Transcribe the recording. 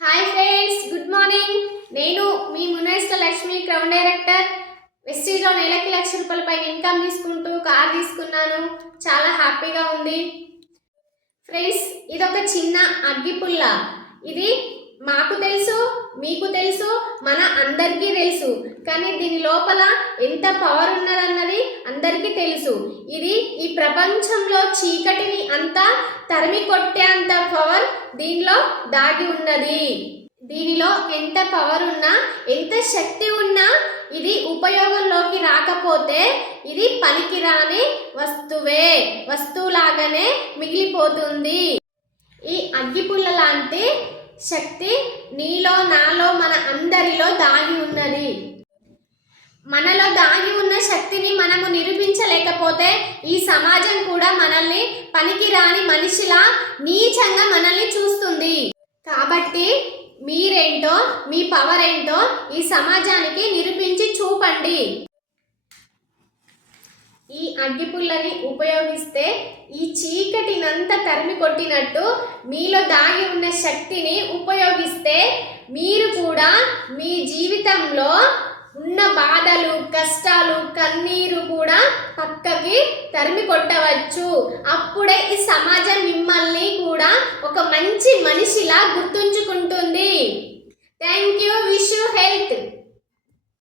Hi friends, good morning. నేను మీ మునేష్ట Lakshmi, crown director. వెస్టీజ్లో నెలకి ₹1,00,000 పైన ఇన్కమ్ తీసుకుంటూ కార్ తీసుకున్నాను. చాలా హ్యాపీగా ఉంది ఫ్రెండ్స్. ఇదొక చిన్న అగ్గిపుల్ల. ఇది మాకు తెలుసు, మీకు తెలుసు, మన అందరికీ తెలుసు. కానీ దీని లోపల ఎంత పవర్ ఉన్నదన్నది అందరికీ తెలుసు. ఇది ఈ ప్రపంచంలో చీకటిని అంతా తరిమి కొట్టేంత పవర్ దీనిలో దాగి ఉన్నది. దీనిలో ఎంత పవర్ ఉన్నా, ఎంత శక్తి ఉన్నా, ఇది ఉపయోగంలోకి రాకపోతే ఇది పనికిరాని వస్తువులాగానే మిగిలిపోతుంది. ఈ అగ్గిపుల్ల లాంటి శక్తి నీలో, నాలో, మన అందరిలో దాగి ఉన్నది. మనలో దాగి ఉన్న శక్తిని మనము నిరూపించలేకపోతే ఈ సమాజం కూడా మనల్ని పనికిరాని మనిషిలా నీచంగా మనల్ని చూస్తుంది. కాబట్టి మీరేంటో, మీ పవర్ ఏంటో ఈ సమాజానికి నిరూపించి చూపండి. ఈ అగ్గిపుల్లని ఉపయోగిస్తే ఈ చీకటినంతా తరిమి కొట్టినట్టు మీలో దాగి ఉన్న శక్తిని ఉపయోగిస్తే మీరు కూడా మీ జీవితంలో ఉన్న బాధలు, కష్టాలు, కన్నీరు కూడా పక్కకి తరిమి కొట్టవచ్చు. అప్పుడే ఈ సమాజం మిమ్మల్ని కూడా ఒక మంచి మనిషిలా గుర్తుంచుకుంటుంది. Thank you. Wish you health.